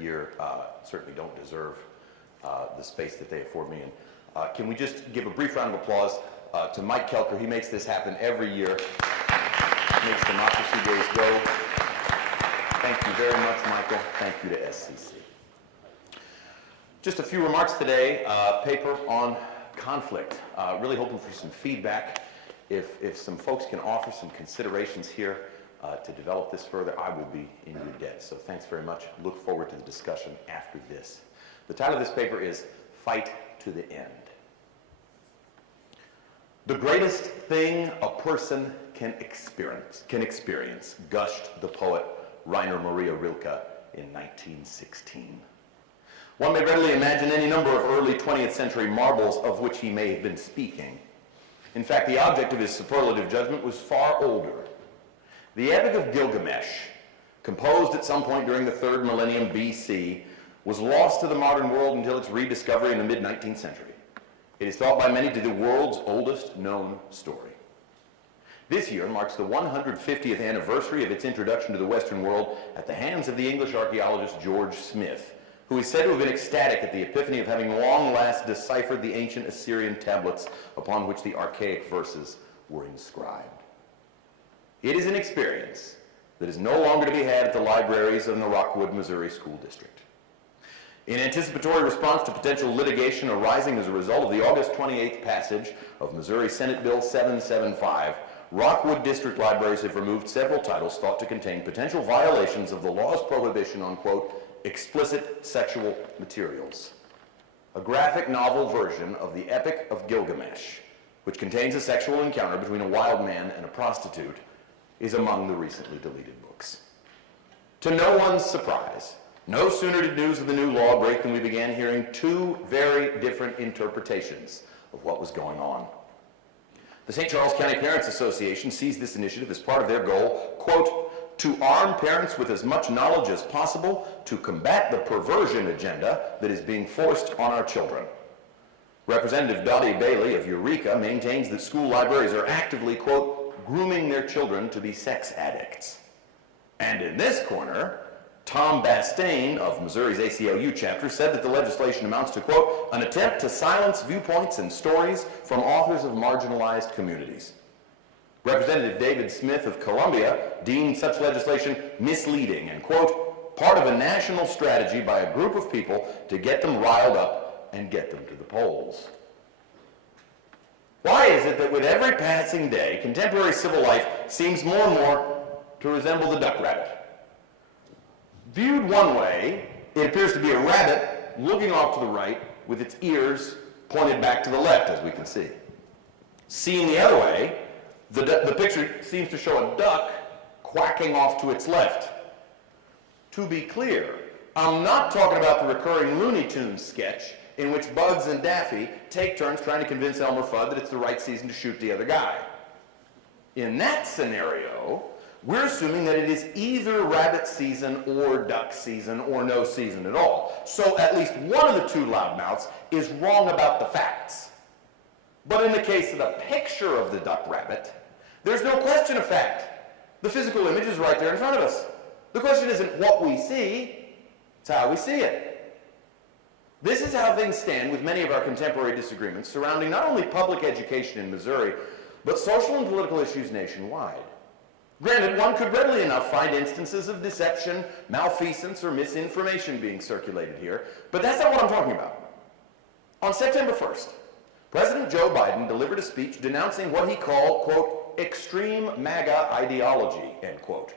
year certainly don't deserve the space that they afford me. And can we just give a brief round of applause to Mike Kelker? He makes this happen every year. Makes Democracy Days go. Thank you very much, Michael. Thank you to SCC. Just a few remarks today. Paper on conflict. Really hoping for some feedback. If some folks can offer some considerations here to develop this further, I will be in your debt. So thanks very much. Look forward to the discussion after this. The title of this paper is Fight to the End. The greatest thing a person can experience, gushed the poet Rainer Maria Rilke in 1916. One may readily imagine any number of early 20th century marbles of which he may have been speaking. In fact, the object of his superlative judgment was far older. The Epic of Gilgamesh, composed at some point during the 3rd millennium BC, was lost to the modern world until its rediscovery in the mid-19th century. It is thought by many to be the world's oldest known story. This year marks the 150th anniversary of its introduction to the Western world at the hands of the English archaeologist George Smith, who is said to have been ecstatic at the epiphany of having long last deciphered the ancient Assyrian tablets upon which the archaic verses were inscribed. It is an experience that is no longer to be had at the libraries of the Rockwood, Missouri School District. In anticipatory response to potential litigation arising as a result of the August 28th passage of Missouri Senate Bill 775, Rockwood District Libraries have removed several titles thought to contain potential violations of the law's prohibition on, quote, explicit sexual materials. A graphic novel version of the Epic of Gilgamesh, which contains a sexual encounter between a wild man and a prostitute, is among the recently deleted books. To no one's surprise, no sooner did news of the new law break than we began hearing two very different interpretations of what was going on. The St. Charles County Parents Association sees this initiative as part of their goal, quote, to arm parents with as much knowledge as possible to combat the perversion agenda that is being forced on our children. Representative Dottie Bailey of Eureka maintains that school libraries are actively, quote, grooming their children to be sex addicts. And in this corner, Tom Bastain of Missouri's ACLU chapter said that the legislation amounts to, quote, an attempt to silence viewpoints and stories from authors of marginalized communities. Representative David Smith of Columbia deemed such legislation misleading and, quote, part of a national strategy by a group of people to get them riled up and get them to the polls. Why is it that with every passing day, contemporary civil life seems more and more to resemble the duck rabbit? Viewed one way, it appears to be a rabbit looking off to the right with its ears pointed back to the left, as we can see. Seen the other way, the picture seems to show a duck quacking off to its left. To be clear, I'm not talking about the recurring Looney Tunes sketch in which Bugs and Daffy take turns trying to convince Elmer Fudd that it's the right season to shoot the other guy. In that scenario, we're assuming that it is either rabbit season or duck season or no season at all. So at least one of the two loudmouths is wrong about the facts. But in the case of the picture of the duck rabbit, there's no question of fact. The physical image is right there in front of us. The question isn't what we see, it's how we see it. This is how things stand with many of our contemporary disagreements surrounding not only public education in Missouri, but social and political issues nationwide. Granted, one could readily enough find instances of deception, malfeasance, or misinformation being circulated here, but that's not what I'm talking about. On September 1st, President Joe Biden delivered a speech denouncing what he called, quote, extreme MAGA ideology, end quote.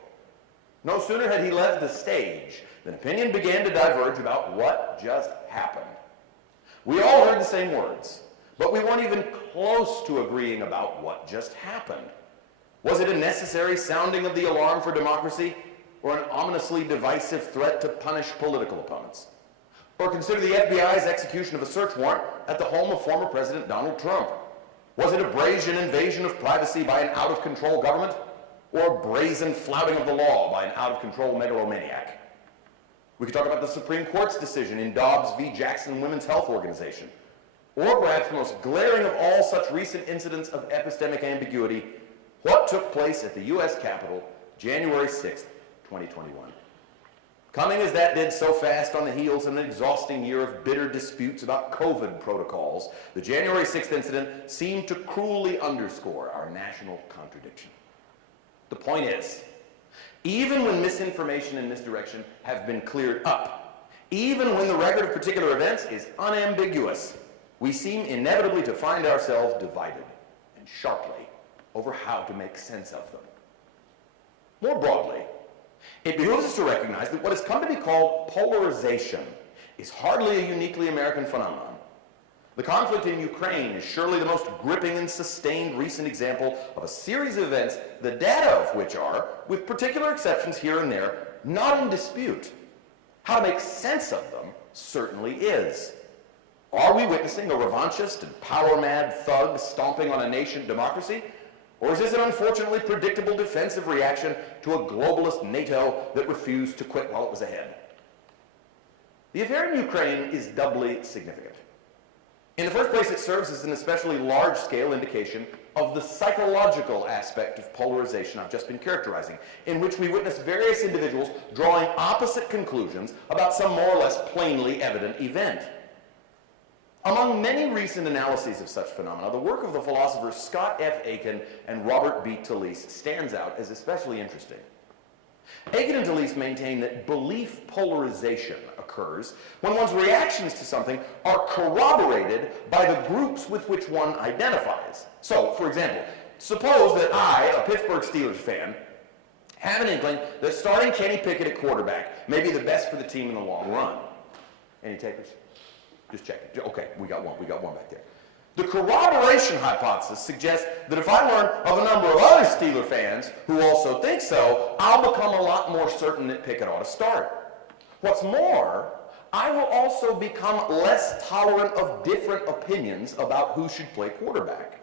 No sooner had he left the stage than opinion began to diverge about what just happened. We all heard the same words, but we weren't even close to agreeing about what just happened. Was it a necessary sounding of the alarm for democracy, or an ominously divisive threat to punish political opponents? Or consider the FBI's execution of a search warrant at the home of former President Donald Trump. Was it a brazen invasion of privacy by an out-of-control government, or a brazen flouting of the law by an out-of-control megalomaniac? We could talk about the Supreme Court's decision in Dobbs v. Jackson Women's Health Organization, or perhaps the most glaring of all such recent incidents of epistemic ambiguity, what took place at the U.S. Capitol January 6th, 2021. Coming as that did so fast on the heels of an exhausting year of bitter disputes about COVID protocols, the January 6th incident seemed to cruelly underscore our national contradiction. The point is, even when misinformation and misdirection have been cleared up, even when the record of particular events is unambiguous, we seem inevitably to find ourselves divided and sharply over how to make sense of them. More broadly, it behooves us to recognize that what has come to be called polarization is hardly a uniquely American phenomenon. The conflict in Ukraine is surely the most gripping and sustained recent example of a series of events, the data of which are, with particular exceptions here and there, not in dispute. How to make sense of them certainly is. Are we witnessing a revanchist and power-mad thug stomping on a nation democracy? Or is this an unfortunately predictable defensive reaction to a globalist NATO that refused to quit while it was ahead? The affair in Ukraine is doubly significant. In the first place, it serves as an especially large-scale indication of the psychological aspect of polarization I've just been characterizing, in which we witness various individuals drawing opposite conclusions about some more or less plainly evident event. Among many recent analyses of such phenomena, the work of the philosophers Scott F. Aiken and Robert B. Talisse stands out as especially interesting. Aiken and Talisse maintain that belief polarization occurs when one's reactions to something are corroborated by the groups with which one identifies. So, for example, suppose that I, a Pittsburgh Steelers fan, have an inkling that starting Kenny Pickett at quarterback may be the best for the team in the long run. Any takers? Just checking. Okay, we got one back there. The corroboration hypothesis suggests that if I learn of a number of other Steeler fans who also think so, I'll become a lot more certain that Pickett ought to start. What's more, I will also become less tolerant of different opinions about who should play quarterback.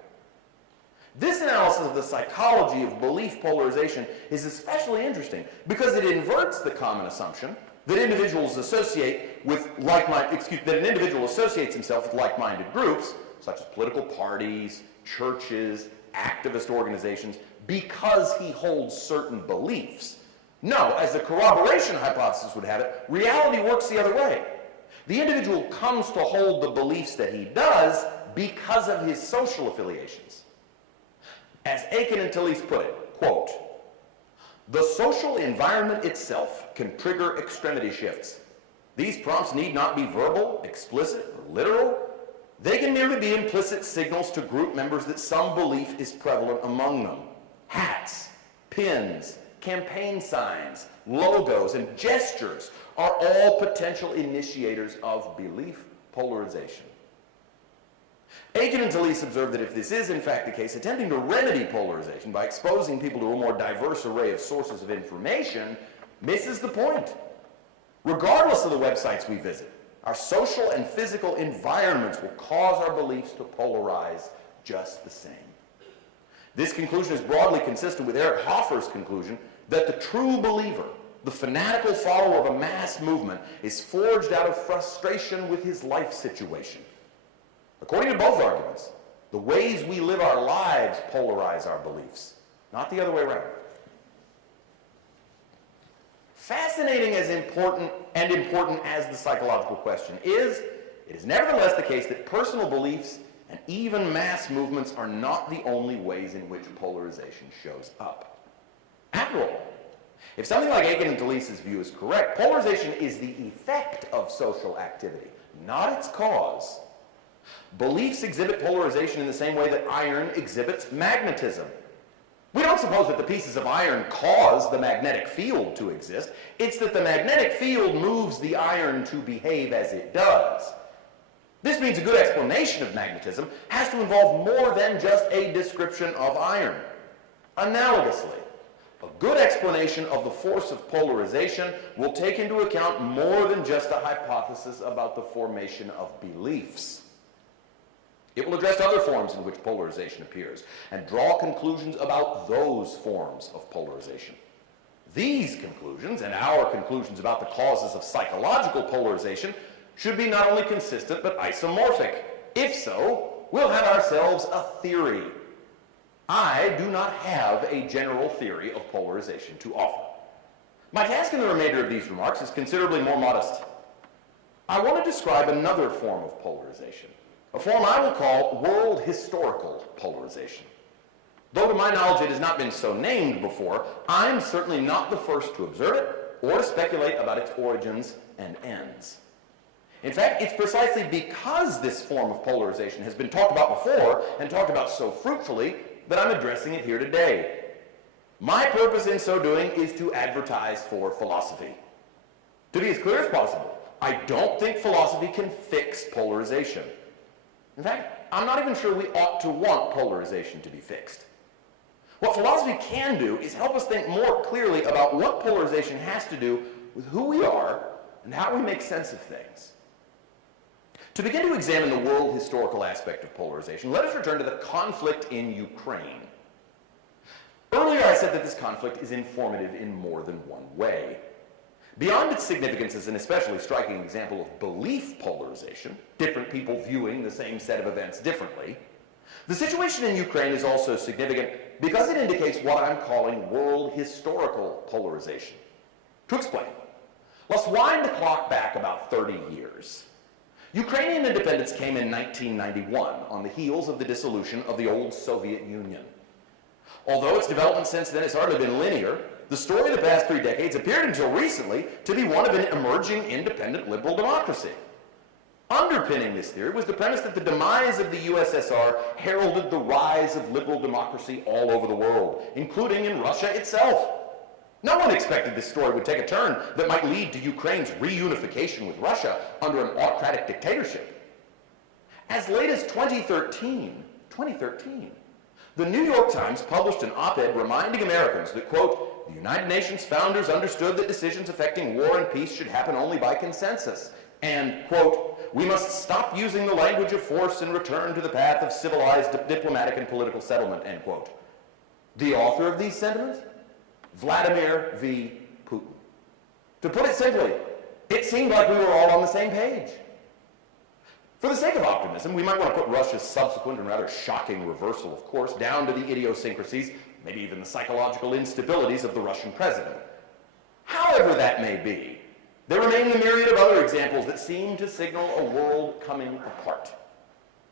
This analysis of the psychology of belief polarization is especially interesting because it inverts the common assumption that individuals associate with that an individual associates himself with like-minded groups, such as political parties, churches, activist organizations, because he holds certain beliefs. No, as the corroboration hypothesis would have it, reality works the other way. The individual comes to hold the beliefs that he does because of his social affiliations. As Aiken and Talisse put it, quote, "The social environment itself can trigger extremity shifts. These prompts need not be verbal, explicit, or literal. They can merely be implicit signals to group members that some belief is prevalent among them. Hats, pins, campaign signs, logos, and gestures are all potential initiators of belief polarization." Aiken and Talisse observe that if this is in fact the case, attempting to remedy polarization by exposing people to a more diverse array of sources of information misses the point. Regardless of the websites we visit, our social and physical environments will cause our beliefs to polarize just the same. This conclusion is broadly consistent with Eric Hoffer's conclusion that the true believer, the fanatical follower of a mass movement, is forged out of frustration with his life situation. According to both arguments, the ways we live our lives polarize our beliefs, not the other way around. Fascinating as important as the psychological question is, it is nevertheless the case that personal beliefs and even mass movements are not the only ways in which polarization shows up. After all, if something like Aiken and Talisse's view is correct, polarization is the effect of social activity, not its cause. Beliefs exhibit polarization in the same way that iron exhibits magnetism. We don't suppose that the pieces of iron cause the magnetic field to exist. It's that the magnetic field moves the iron to behave as it does. This means a good explanation of magnetism has to involve more than just a description of iron. Analogously, a good explanation of the force of polarization will take into account more than just a hypothesis about the formation of beliefs. It will address other forms in which polarization appears and draw conclusions about those forms of polarization. These conclusions, and our conclusions about the causes of psychological polarization, should be not only consistent but isomorphic. If so, we'll have ourselves a theory. I do not have a general theory of polarization to offer. My task in the remainder of these remarks is considerably more modest. I want to describe another form of polarization, a form I will call world historical polarization. Though to my knowledge it has not been so named before, I'm certainly not the first to observe it or to speculate about its origins and ends. In fact, it's precisely because this form of polarization has been talked about before and talked about so fruitfully that I'm addressing it here today. My purpose in so doing is to advertise for philosophy. To be as clear as possible, I don't think philosophy can fix polarization. In fact, I'm not even sure we ought to want polarization to be fixed. What philosophy can do is help us think more clearly about what polarization has to do with who we are and how we make sense of things. To begin to examine the world historical aspect of polarization, let us return to the conflict in Ukraine. Earlier I said that this conflict is informative in more than one way. Beyond its significance as an especially striking example of belief polarization, different people viewing the same set of events differently, the situation in Ukraine is also significant because it indicates what I'm calling world historical polarization. To explain, let's wind the clock back about 30 years. Ukrainian independence came in 1991 on the heels of the dissolution of the old Soviet Union. Although its development since then has hardly been linear, the story of the past 3 decades appeared until recently to be one of an emerging independent liberal democracy. Underpinning this theory was the premise that the demise of the USSR heralded the rise of liberal democracy all over the world, including in Russia itself. No one expected this story would take a turn that might lead to Ukraine's reunification with Russia under an autocratic dictatorship. As late as 2013, the New York Times published an op-ed reminding Americans that, quote, the United Nations founders understood that decisions affecting war and peace should happen only by consensus, and, quote, we must stop using the language of force and return to the path of civilized diplomatic and political settlement, end quote. The author of these sentiments? Vladimir V. Putin. To put it simply, it seemed like we were all on the same page. For the sake of optimism, we might want to put Russia's subsequent and rather shocking reversal, of course, down to the idiosyncrasies, maybe even the psychological instabilities of the Russian president. However that may be, there remain the myriad of other examples that seem to signal a world coming apart.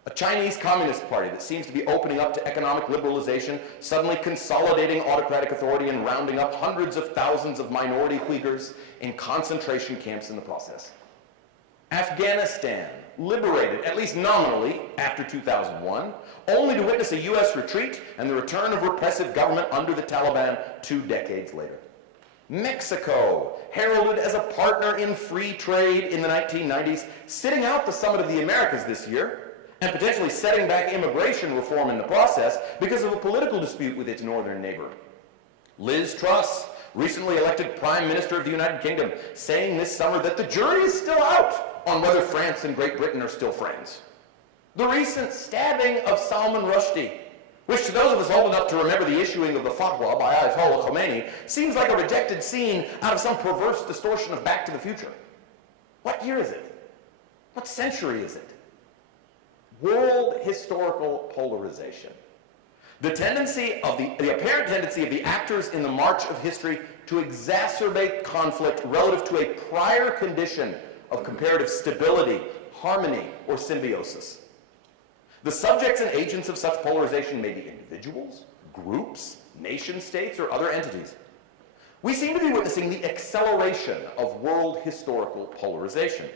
A Chinese Communist Party that seems to be opening up to economic liberalization, suddenly consolidating autocratic authority and rounding up hundreds of thousands of minority Uyghurs in concentration camps in the process. Afghanistan, liberated, at least nominally, after 2001, only to witness a US retreat and the return of repressive government under the Taliban 2 decades later. Mexico, heralded as a partner in free trade in the 1990s, sitting out the Summit of the Americas this year, and potentially setting back immigration reform in the process because of a political dispute with its northern neighbor. Liz Truss, recently elected Prime Minister of the United Kingdom, saying this summer that the jury is still out on whether France and Great Britain are still friends. The recent stabbing of Salman Rushdie, which to those of us old enough to remember the issuing of the fatwa by Ayatollah Khomeini, seems like a rejected scene out of some perverse distortion of Back to the Future. What year is it? What century is it? World historical polarization. The apparent tendency of the actors in the march of history to exacerbate conflict relative to a prior condition of comparative stability, harmony, or symbiosis. The subjects and agents of such polarization may be individuals, groups, nation states, or other entities. We seem to be witnessing the acceleration of world historical polarization.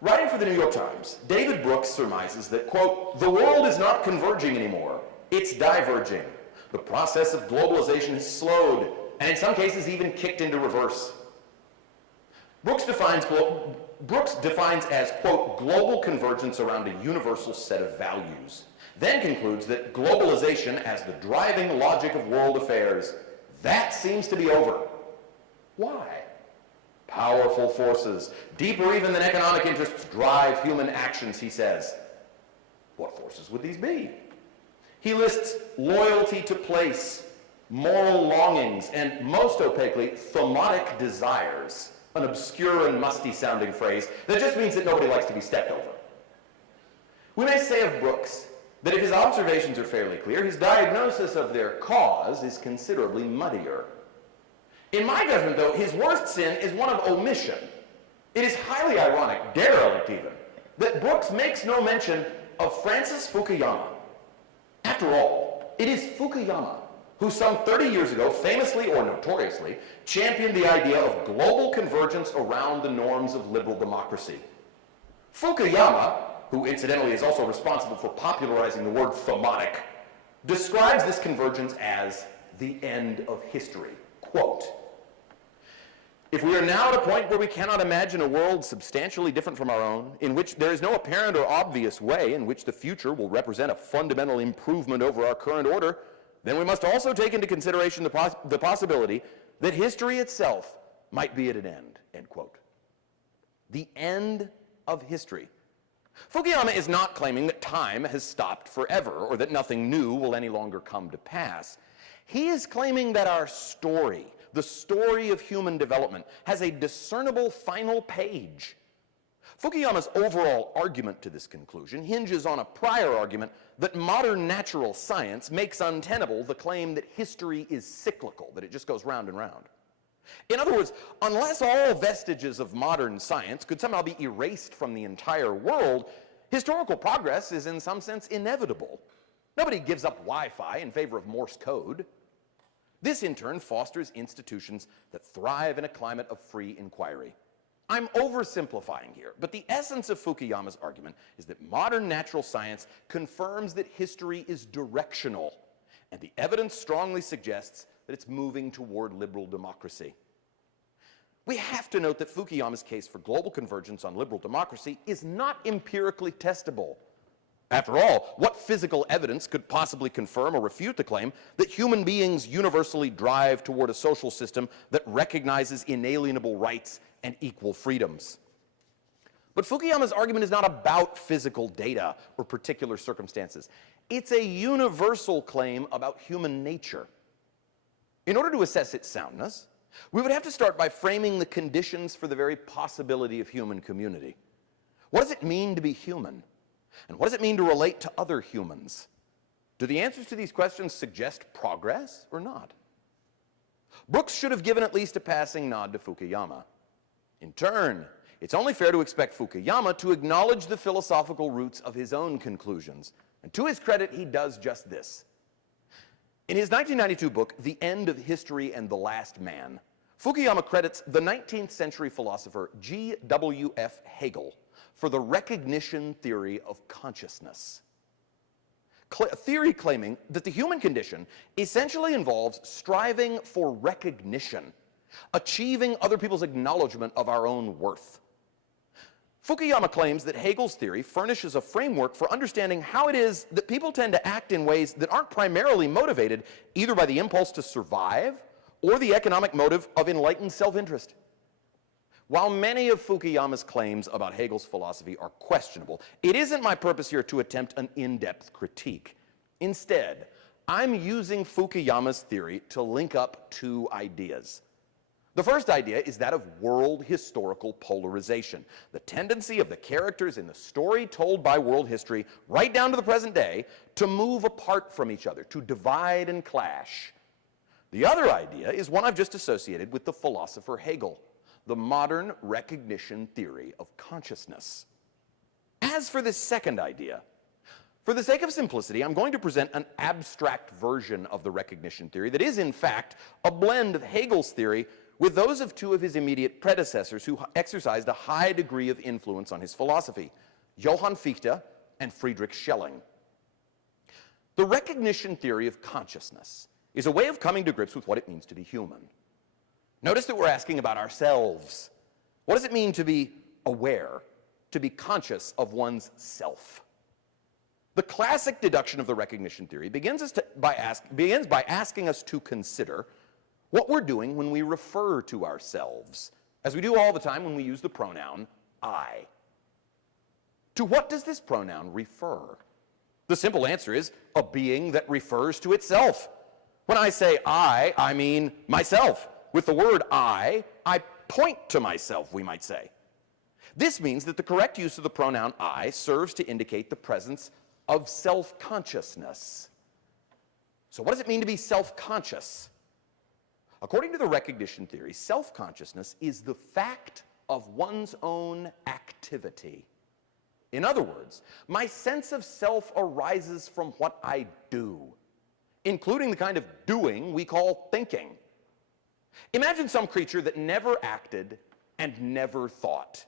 Writing for the New York Times, David Brooks surmises that, quote, the world is not converging anymore, it's diverging. The process of globalization has slowed, and in some cases even kicked into reverse. Brooks defines as, quote, global convergence around a universal set of values, then concludes that globalization as the driving logic of world affairs, that seems to be over. Why? Powerful forces, deeper even than economic interests, drive human actions, he says. What forces would these be? He lists loyalty to place, moral longings, and most opaquely, thematic desires, an obscure and musty-sounding phrase that just means that nobody likes to be stepped over. We may say of Brooks that if his observations are fairly clear, his diagnosis of their cause is considerably muddier. In my judgment, though, his worst sin is one of omission. It is highly ironic, derelict even, that Brooks makes no mention of Francis Fukuyama. After all, it is Fukuyama who some 30 years ago, famously or notoriously, championed the idea of global convergence around the norms of liberal democracy. Fukuyama, who incidentally is also responsible for popularizing the word phenomenologic, describes this convergence as the end of history. Quote, "If we are now at a point where we cannot imagine a world substantially different from our own, in which there is no apparent or obvious way in which the future will represent a fundamental improvement over our current order, then we must also take into consideration the possibility that history itself might be at an end," end quote. The end of history. Fukuyama is not claiming that time has stopped forever or that nothing new will any longer come to pass. He is claiming that our story, the story of human development, has a discernible final page. Fukuyama's overall argument to this conclusion hinges on a prior argument that modern natural science makes untenable the claim that history is cyclical, that it just goes round and round. In other words, unless all vestiges of modern science could somehow be erased from the entire world, historical progress is in some sense inevitable. Nobody gives up Wi-Fi in favor of Morse code. This in turn fosters institutions that thrive in a climate of free inquiry. I'm oversimplifying here, but the essence of Fukuyama's argument is that modern natural science confirms that history is directional, and the evidence strongly suggests that it's moving toward liberal democracy. We have to note that Fukuyama's case for global convergence on liberal democracy is not empirically testable. After all, what physical evidence could possibly confirm or refute the claim that human beings universally drive toward a social system that recognizes inalienable rights and equal freedoms? But Fukuyama's argument is not about physical data or particular circumstances. It's a universal claim about human nature. In order to assess its soundness, we would have to start by framing the conditions for the very possibility of human community. What does it mean to be human? And what does it mean to relate to other humans? Do the answers to these questions suggest progress or not? Brooks should have given at least a passing nod to Fukuyama. In turn, it's only fair to expect Fukuyama to acknowledge the philosophical roots of his own conclusions. And to his credit, he does just this. In his 1992 book, The End of History and the Last Man, Fukuyama credits the 19th century philosopher G.W.F. Hegel for the recognition theory of consciousness. A theory claiming that the human condition essentially involves striving for recognition, achieving other people's acknowledgement of our own worth. Fukuyama claims that Hegel's theory furnishes a framework for understanding how it is that people tend to act in ways that aren't primarily motivated either by the impulse to survive or the economic motive of enlightened self-interest. While many of Fukuyama's claims about Hegel's philosophy are questionable, it isn't my purpose here to attempt an in-depth critique. Instead, I'm using Fukuyama's theory to link up two ideas. The first idea is that of world historical polarization, the tendency of the characters in the story told by world history, right down to the present day, to move apart from each other, to divide and clash. The other idea is one I've just associated with the philosopher Hegel, the modern recognition theory of consciousness. As for this second idea, for the sake of simplicity, I'm going to present an abstract version of the recognition theory that is, in fact, a blend of Hegel's theory with those of two of his immediate predecessors who exercised a high degree of influence on his philosophy, Johann Fichte and Friedrich Schelling. The recognition theory of consciousness is a way of coming to grips with what it means to be human. Notice that we're asking about ourselves. What does it mean to be aware, to be conscious of one's self? The classic deduction of the recognition theory begins by asking us to consider what we're doing when we refer to ourselves, as we do all the time when we use the pronoun I. To what does this pronoun refer? The simple answer is a being that refers to itself. When I say I mean myself. With the word I point to myself, we might say. This means that the correct use of the pronoun I serves to indicate the presence of self-consciousness. So what does it mean to be self-conscious? According to the recognition theory, self-consciousness is the fact of one's own activity. In other words, my sense of self arises from what I do, including the kind of doing we call thinking. Imagine some creature that never acted and never thought,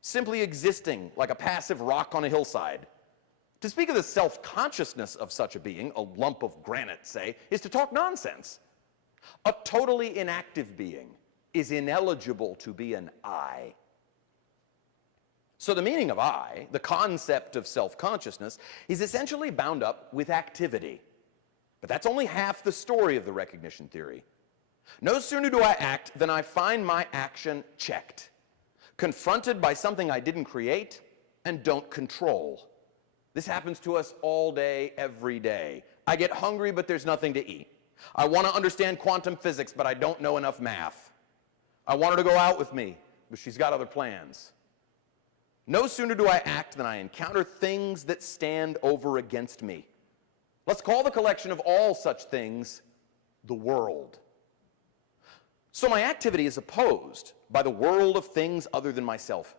simply existing like a passive rock on a hillside. To speak of the self-consciousness of such a being, a lump of granite, say, is to talk nonsense. A totally inactive being is ineligible to be an I. So the meaning of I, the concept of self-consciousness, is essentially bound up with activity. But that's only half the story of the recognition theory. No sooner do I act than I find my action checked, confronted by something I didn't create and don't control. This happens to us all day, every day. I get hungry, but there's nothing to eat. I want to understand quantum physics, but I don't know enough math. I want her to go out with me, but she's got other plans. No sooner do I act than I encounter things that stand over against me. Let's call the collection of all such things the world. So my activity is opposed by the world of things other than myself.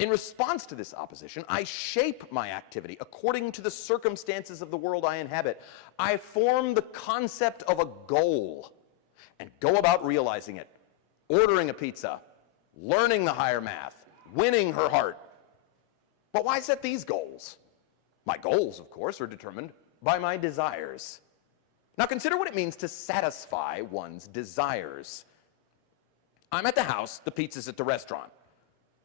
In response to this opposition, I shape my activity according to the circumstances of the world I inhabit. I form the concept of a goal and go about realizing it, ordering a pizza, learning the higher math, winning her heart. But why set these goals? My goals, of course, are determined by my desires. Now consider what it means to satisfy one's desires. I'm at the house, the pizza's at the restaurant.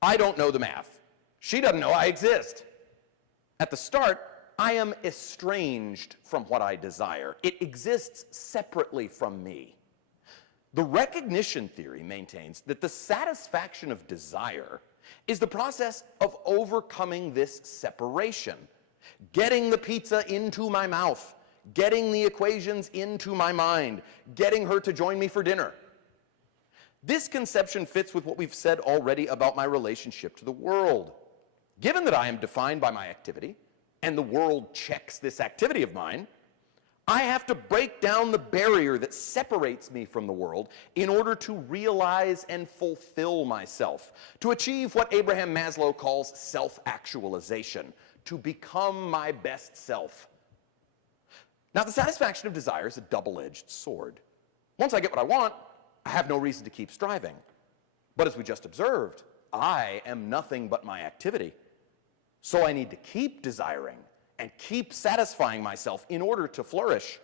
I don't know the math. She doesn't know I exist. At the start, I am estranged from what I desire. It exists separately from me. The recognition theory maintains that the satisfaction of desire is the process of overcoming this separation, getting the pizza into my mouth, getting the equations into my mind, getting her to join me for dinner. This conception fits with what we've said already about my relationship to the world. Given that I am defined by my activity, and the world checks this activity of mine, I have to break down the barrier that separates me from the world in order to realize and fulfill myself, to achieve what Abraham Maslow calls self-actualization, to become my best self. Now, the satisfaction of desire is a double-edged sword. Once I get what I want, I have no reason to keep striving. But as we just observed, I am nothing but my activity. So I need to keep desiring and keep satisfying myself in order to flourish.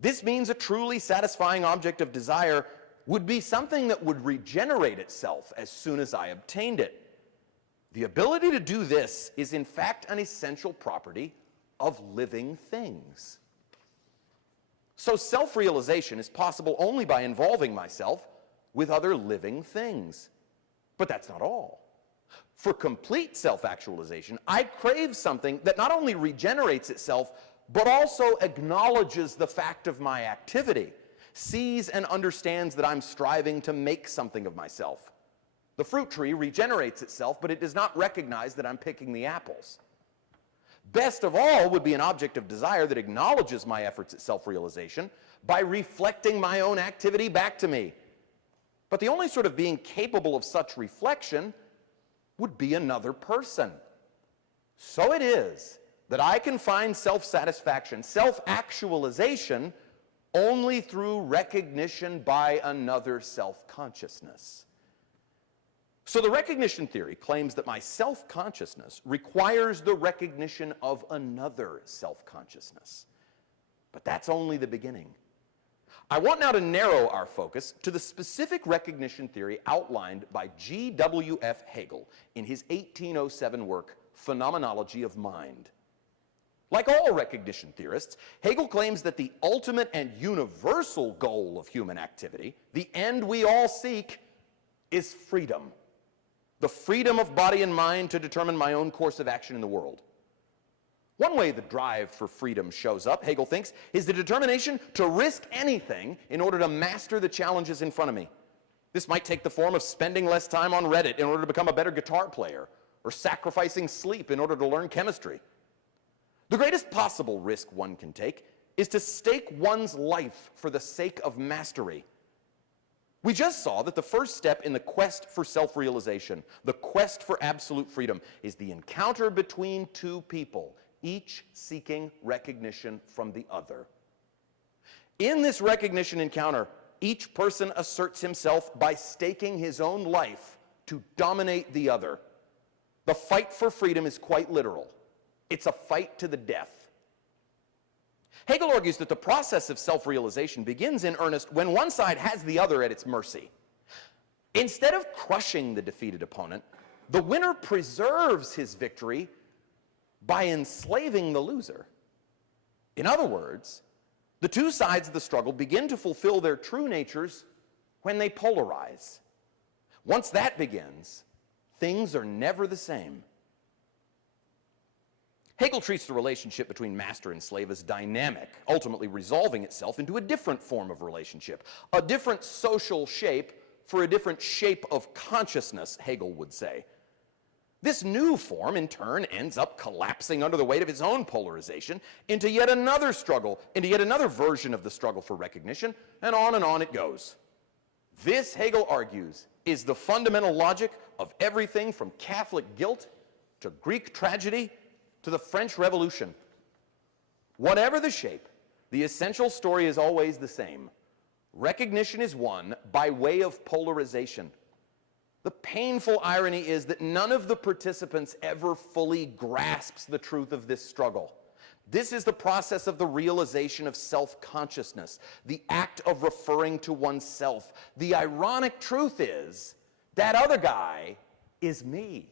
This means a truly satisfying object of desire would be something that would regenerate itself as soon as I obtained it. The ability to do this is in fact an essential property of living things. So self-realization is possible only by involving myself with other living things. But that's not all. For complete self-actualization, I crave something that not only regenerates itself, but also acknowledges the fact of my activity, sees and understands that I'm striving to make something of myself. The fruit tree regenerates itself, but it does not recognize that I'm picking the apples. Best of all would be an object of desire that acknowledges my efforts at self-realization by reflecting my own activity back to me. But the only sort of being capable of such reflection would be another person. So it is that I can find self-satisfaction, self-actualization, only through recognition by another self-consciousness. So the recognition theory claims that my self-consciousness requires the recognition of another self-consciousness. But that's only the beginning. I want now to narrow our focus to the specific recognition theory outlined by G.W.F. Hegel in his 1807 work, Phenomenology of Mind. Like all recognition theorists, Hegel claims that the ultimate and universal goal of human activity, the end we all seek, is freedom. The freedom of body and mind to determine my own course of action in the world. One way the drive for freedom shows up, Hegel thinks, is the determination to risk anything in order to master the challenges in front of me. This might take the form of spending less time on Reddit in order to become a better guitar player, or sacrificing sleep in order to learn chemistry. The greatest possible risk one can take is to stake one's life for the sake of mastery. We just saw that the first step in the quest for self-realization, the quest for absolute freedom, is the encounter between two people, each seeking recognition from the other. In this recognition encounter, each person asserts himself by staking his own life to dominate the other. The fight for freedom is quite literal. It's a fight to the death. Hegel argues that the process of self-realization begins in earnest when one side has the other at its mercy. Instead of crushing the defeated opponent, the winner preserves his victory by enslaving the loser. In other words, the two sides of the struggle begin to fulfill their true natures when they polarize. Once that begins, things are never the same. Hegel treats the relationship between master and slave as dynamic, ultimately resolving itself into a different form of relationship, a different social shape for a different shape of consciousness, Hegel would say. This new form, in turn, ends up collapsing under the weight of its own polarization into yet another struggle, into yet another version of the struggle for recognition, and on it goes. This, Hegel argues, is the fundamental logic of everything from Catholic guilt to Greek tragedy to the French Revolution. Whatever the shape, the essential story is always the same. Recognition is won by way of polarization. The painful irony is that none of the participants ever fully grasps the truth of this struggle. This is the process of the realization of self-consciousness, the act of referring to oneself. The ironic truth is, that other guy is me.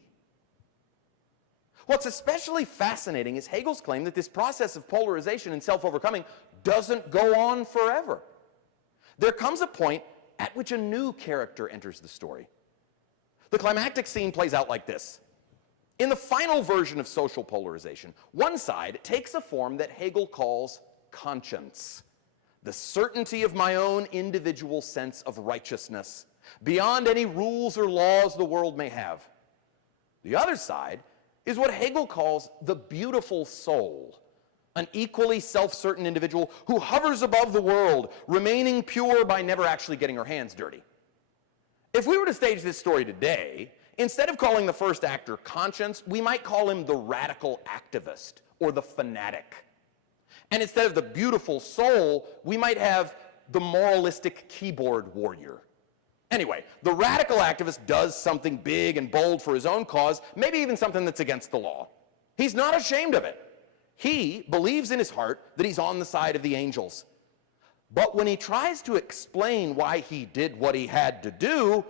What's especially fascinating is Hegel's claim that this process of polarization and self-overcoming doesn't go on forever. There comes a point at which a new character enters the story. The climactic scene plays out like this. In the final version of social polarization, one side takes a form that Hegel calls conscience, the certainty of my own individual sense of righteousness, beyond any rules or laws the world may have. The other side is what Hegel calls the beautiful soul, an equally self-certain individual who hovers above the world, remaining pure by never actually getting her hands dirty. If we were to stage this story today, instead of calling the first actor conscience, we might call him the radical activist or the fanatic. And instead of the beautiful soul, we might have the moralistic keyboard warrior. Anyway, the radical activist does something big and bold for his own cause, maybe even something that's against the law. He's not ashamed of it. He believes in his heart that he's on the side of the angels. But when he tries to explain why he did what he had to do,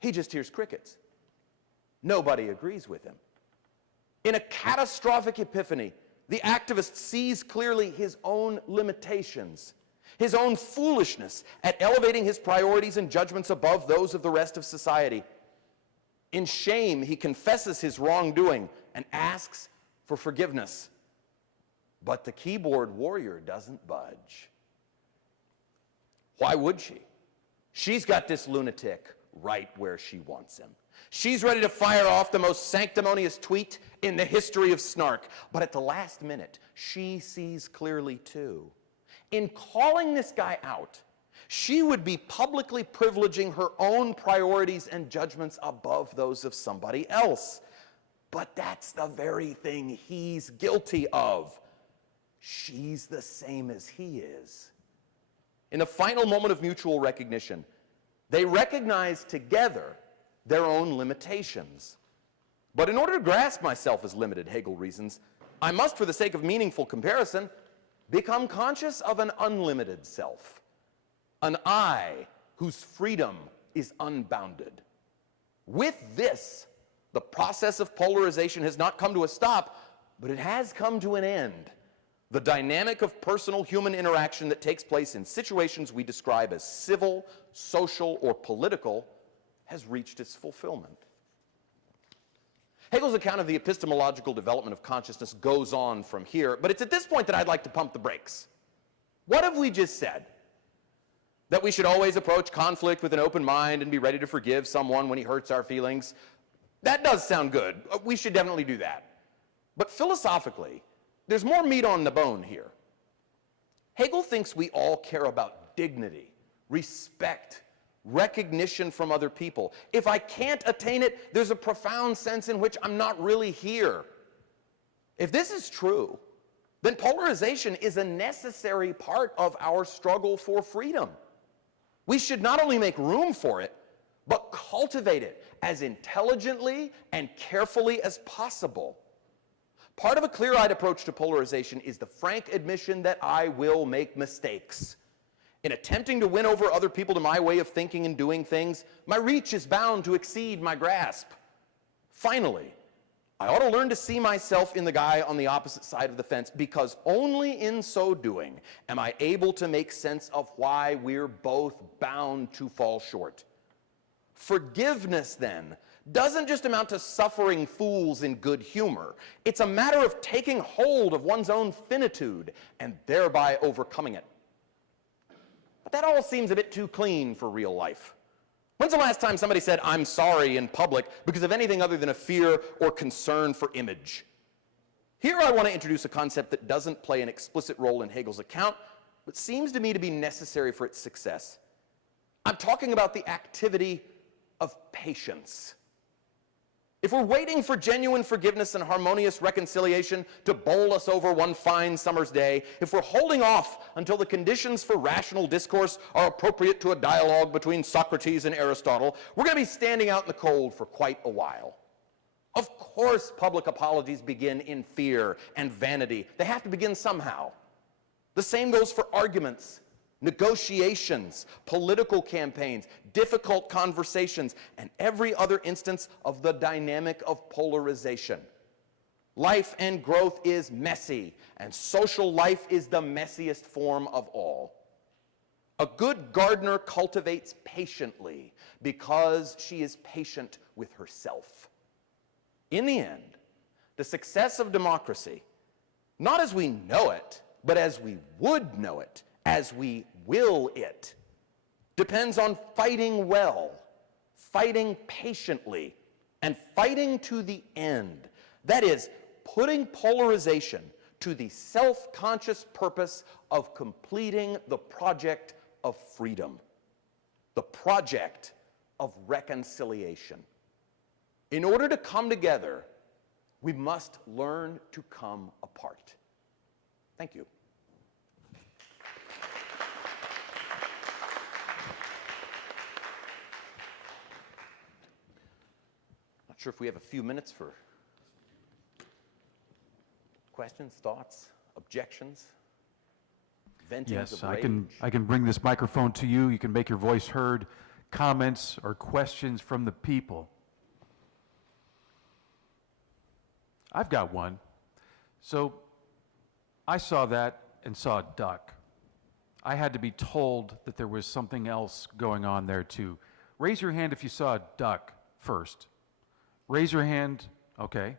he just hears crickets. Nobody agrees with him. In a catastrophic epiphany, the activist sees clearly his own limitations, his own foolishness at elevating his priorities and judgments above those of the rest of society. In shame, he confesses his wrongdoing and asks for forgiveness. But the keyboard warrior doesn't budge. Why would she? She's got this lunatic right where she wants him. She's ready to fire off the most sanctimonious tweet in the history of snark. But at the last minute, she sees clearly too. In calling this guy out, she would be publicly privileging her own priorities and judgments above those of somebody else. But that's the very thing he's guilty of. She's the same as he is. In the final moment of mutual recognition, they recognize together their own limitations. But in order to grasp myself as limited, Hegel reasons, I must, for the sake of meaningful comparison, become conscious of an unlimited self, an I whose freedom is unbounded. With this, the process of polarization has not come to a stop, but it has come to an end. The dynamic of personal human interaction that takes place in situations we describe as civil, social, or political has reached its fulfillment. Hegel's account of the epistemological development of consciousness goes on from here, but it's at this point that I'd like to pump the brakes. What have we just said? That we should always approach conflict with an open mind and be ready to forgive someone when he hurts our feelings? That does sound good. We should definitely do that. But philosophically, there's more meat on the bone here. Hegel thinks we all care about dignity, respect, recognition from other people. If I can't attain it, there's a profound sense in which I'm not really here. If this is true, then polarization is a necessary part of our struggle for freedom. We should not only make room for it, but cultivate it as intelligently and carefully as possible. Part of a clear-eyed approach to polarization is the frank admission that I will make mistakes. In attempting to win over other people to my way of thinking and doing things, my reach is bound to exceed my grasp. Finally, I ought to learn to see myself in the guy on the opposite side of the fence, because only in so doing am I able to make sense of why we're both bound to fall short. Forgiveness, then, doesn't just amount to suffering fools in good humor. It's a matter of taking hold of one's own finitude and thereby overcoming it. But that all seems a bit too clean for real life. When's the last time somebody said, "I'm sorry" in public because of anything other than a fear or concern for image? Here I want to introduce a concept that doesn't play an explicit role in Hegel's account, but seems to me to be necessary for its success. I'm talking about the activity of patience. If we're waiting for genuine forgiveness and harmonious reconciliation to bowl us over one fine summer's day, if we're holding off until the conditions for rational discourse are appropriate to a dialogue between Socrates and Aristotle, we're going to be standing out in the cold for quite a while. Of course, public apologies begin in fear and vanity. They have to begin somehow. The same goes for arguments, negotiations, political campaigns, difficult conversations, and every other instance of the dynamic of polarization. Life and growth is messy, and social life is the messiest form of all. A good gardener cultivates patiently because she is patient with herself. In the end, the success of democracy, not as we know it, but as we would know it, as we will it, depends on fighting well, fighting patiently, and fighting to the end. That is, putting polarization to the self-conscious purpose of completing the project of freedom, the project of reconciliation. In order to come together, we must learn to come apart. Thank you. Not sure if we have a few minutes for questions, thoughts, objections, venting Yes, of I rage. can bring this microphone to you. You can make your voice heard. Comments or questions from the people. I've got one. So I saw that and saw a duck. I had to be told that there was something else going on there too. Raise your hand if you saw a duck first. Raise your hand. Okay.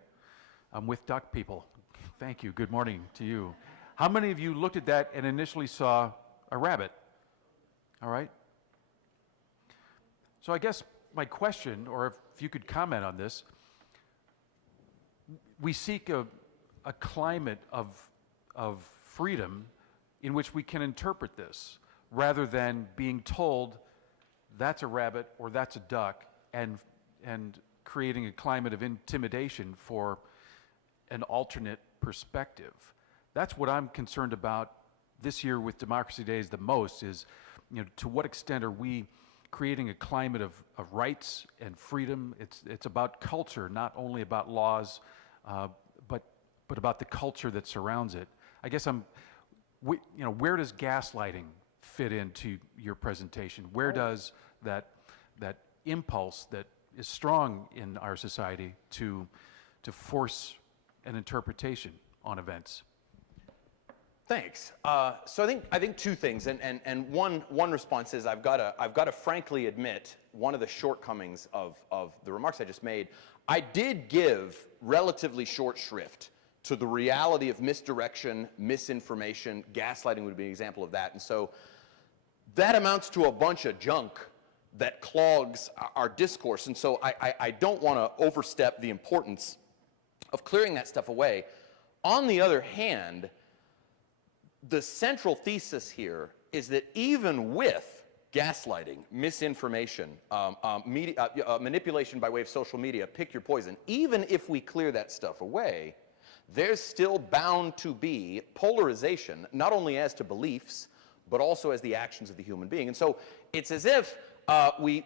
I'm with duck people. Thank you. Good morning to you. How many of you looked at that and initially saw a rabbit? All right. So I guess my question, or if you could comment on this, we seek a climate of freedom in which we can interpret this, rather than being told that's a rabbit or that's a duck, and creating a climate of intimidation for an alternate perspective. That's what I'm concerned about this year with Democracy Days the most, is, to what extent are we creating a climate of rights and freedom? It's about culture, not only about laws, but about the culture that surrounds it. I guess where does gaslighting fit into your presentation? Where does that impulse that is strong in our society to force an interpretation on events? Thanks. So I think two things, and one response is I've got to frankly admit one of the shortcomings of the remarks I just made. I did give relatively short shrift to the reality of misdirection, misinformation. Gaslighting would be an example of that, and so that amounts to a bunch of junk that clogs our discourse, and so I don't want to overstep the importance of clearing that stuff away. On the other hand, the central thesis here is that even with gaslighting, misinformation, manipulation by way of social media, pick your poison, even if we clear that stuff away, there's still bound to be polarization, not only as to beliefs, but also as the actions of the human being. And so it's as if we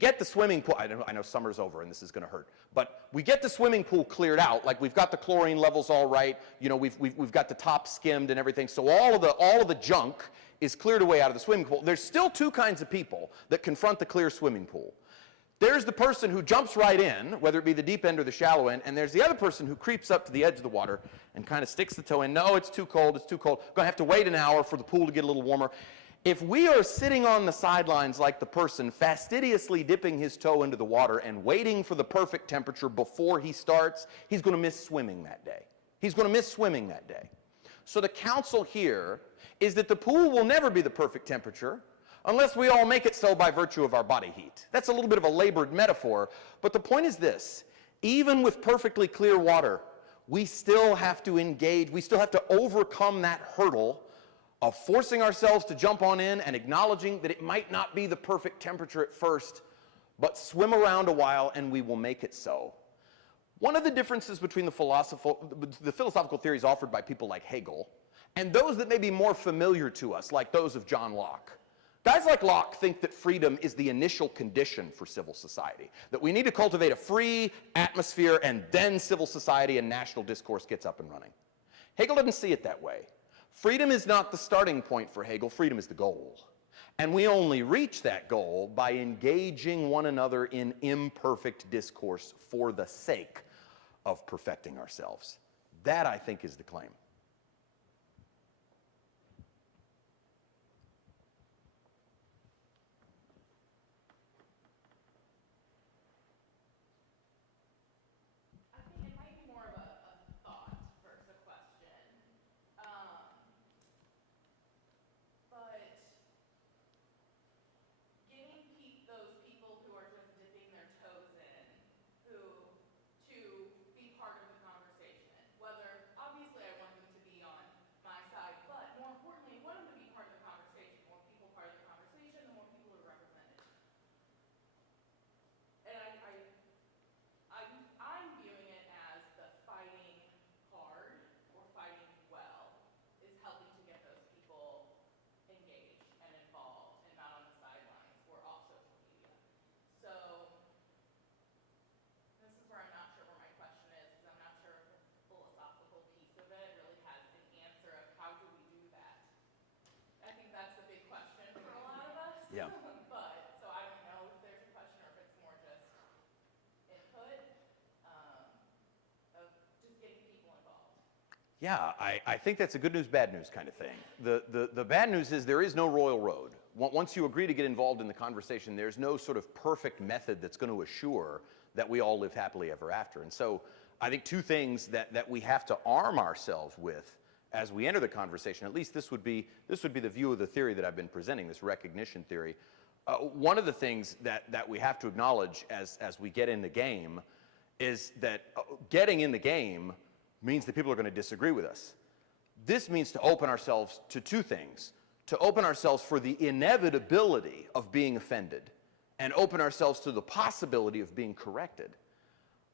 get the swimming pool. I know summer's over and this is going to hurt, but we get the swimming pool cleared out. Like we've got the chlorine levels all right. You know, we've got the top skimmed and everything. So all of the junk is cleared away out of the swimming pool. There's still two kinds of people that confront the clear swimming pool. There's the person who jumps right in, whether it be the deep end or the shallow end, and there's the other person who creeps up to the edge of the water and kind of sticks the toe in. No, it's too cold, it's too cold. Going to have to wait an hour for the pool to get a little warmer. If we are sitting on the sidelines like the person fastidiously dipping his toe into the water and waiting for the perfect temperature before he starts, he's going to miss swimming that day. He's going to miss swimming that day. So the counsel here is that the pool will never be the perfect temperature unless we all make it so by virtue of our body heat. That's a little bit of a labored metaphor, but the point is this: even with perfectly clear water, we still have to engage, we still have to overcome that hurdle of forcing ourselves to jump on in and acknowledging that it might not be the perfect temperature at first, but swim around a while and we will make it so. One of the differences between the philosophical theories offered by people like Hegel and those that may be more familiar to us, like those of John Locke. Guys like Locke think that freedom is the initial condition for civil society, that we need to cultivate a free atmosphere and then civil society and national discourse gets up and running. Hegel didn't see it that way. Freedom is not the starting point for Hegel, freedom is the goal. And we only reach that goal by engaging one another in imperfect discourse for the sake of perfecting ourselves. That, I think, is the claim. Yeah. But, so I don't know if there's a question or if it's more just input of just getting people involved. Yeah, I think that's a good news, bad news kind of thing. The bad news is there is no royal road. Once you agree to get involved in the conversation, there's no sort of perfect method that's going to assure that we all live happily ever after. And so I think two things that we have to arm ourselves with as we enter the conversation, at least this would be the view of the theory that I've been presenting, this recognition theory. One of the things that we have to acknowledge as we get in the game is that getting in the game means that people are going to disagree with us. This means to open ourselves to two things: to open ourselves for the inevitability of being offended, and open ourselves to the possibility of being corrected.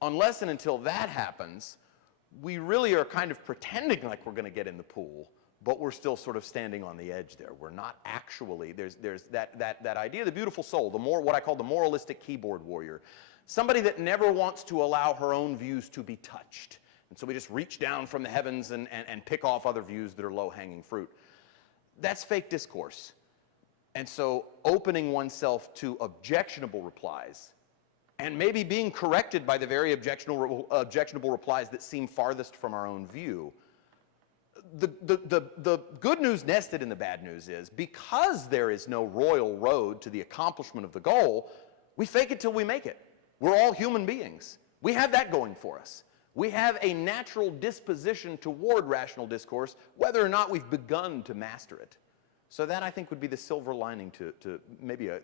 Unless and until that happens, we really are kind of pretending like we're going to get in the pool, but we're still sort of standing on the edge there. We're not actually, there's that idea of the beautiful soul, what I call the moralistic keyboard warrior, somebody that never wants to allow her own views to be touched. And so we just reach down from the heavens and pick off other views that are low-hanging fruit. That's fake discourse. And so opening oneself to objectionable replies, and maybe being corrected by the very objectionable replies that seem farthest from our own view. The good news nested in the bad news is, because there is no royal road to the accomplishment of the goal, we fake it till we make it. We're all human beings. We have that going for us. We have a natural disposition toward rational discourse, whether or not we've begun to master it. So that, I think, would be the silver lining to maybe a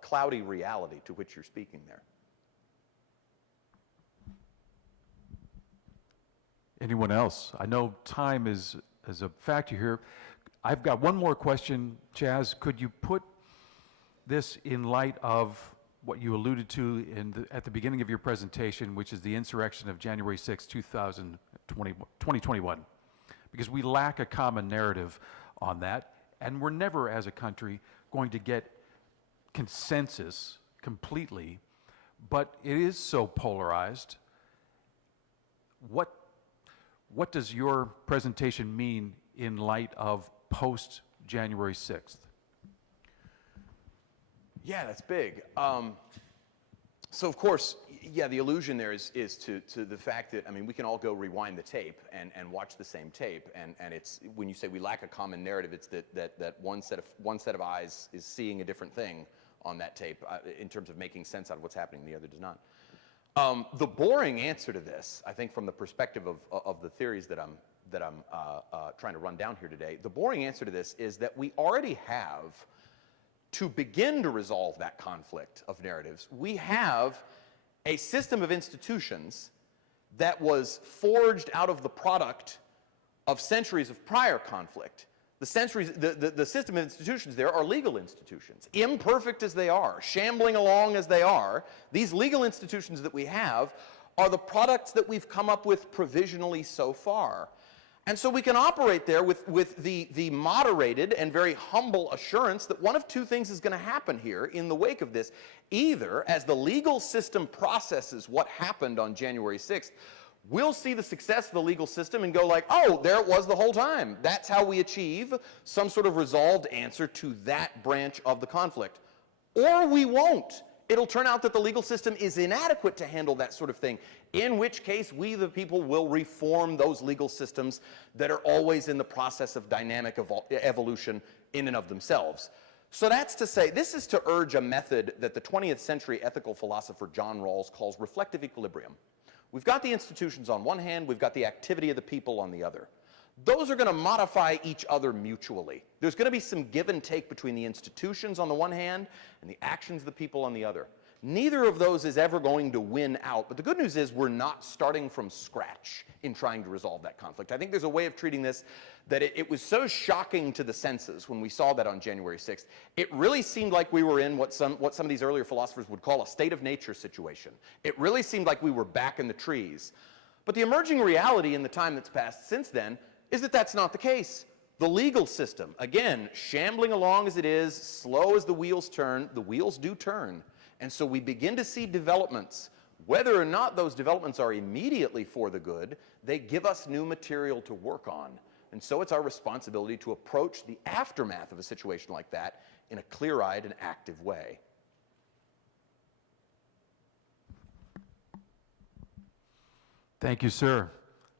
cloudy reality to which you're speaking there. Anyone else? I know time is as a factor here. I've got one more question, Chaz. Could you put this in light of what you alluded to at the beginning of your presentation, which is the insurrection of January 6, 2021? Because we lack a common narrative on that, and we're never, as a country, going to get consensus completely, but it is so polarized. What does your presentation mean in light of post-January 6th? Yeah, that's big. So of course, yeah, the allusion there is to the fact that, I mean, we can all go rewind the tape and watch the same tape, and it's, when you say we lack a common narrative, it's that one set of eyes is seeing a different thing on that tape in terms of making sense out of what's happening, the other does not. The boring answer to this, I think, from the perspective of the theories that I'm trying to run down here today, the boring answer to this is that we already have, to begin to resolve that conflict of narratives, we have a system of institutions that was forged out of the product of centuries of prior conflict. The system of institutions there are legal institutions. Imperfect as they are, shambling along as they are, these legal institutions that we have are the products that we've come up with provisionally so far. And so we can operate there with the moderated and very humble assurance that one of two things is going to happen here in the wake of this. Either, as the legal system processes what happened on January 6th, we'll see the success of the legal system and go like, oh, there it was the whole time. That's how we achieve some sort of resolved answer to that branch of the conflict. Or we won't. It'll turn out that the legal system is inadequate to handle that sort of thing, in which case we, the people, will reform those legal systems that are always in the process of dynamic evolution in and of themselves. So that's to say, this is to urge a method that the 20th century ethical philosopher John Rawls calls reflective equilibrium. We've got the institutions on one hand, we've got the activity of the people on the other. Those are going to modify each other mutually. There's going to be some give and take between the institutions on the one hand and the actions of the people on the other. Neither of those is ever going to win out, but the good news is we're not starting from scratch in trying to resolve that conflict. I think there's a way of treating this that it was so shocking to the senses when we saw that on January 6th. It really seemed like we were in what some of these earlier philosophers would call a state of nature situation. It really seemed like we were back in the trees. But the emerging reality in the time that's passed since then is that that's not the case. The legal system, again, shambling along as it is, slow as the wheels turn, the wheels do turn. And so we begin to see developments. Whether or not those developments are immediately for the good, they give us new material to work on. And so it's our responsibility to approach the aftermath of a situation like that in a clear-eyed and active way. Thank you, sir.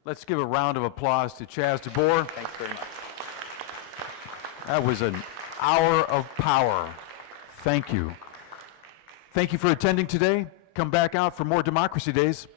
Let's give a round of applause to Charles DeBord. Thanks very much. That was an hour of power. Thank you. Thank you for attending today. Come back out for more Democracy Days.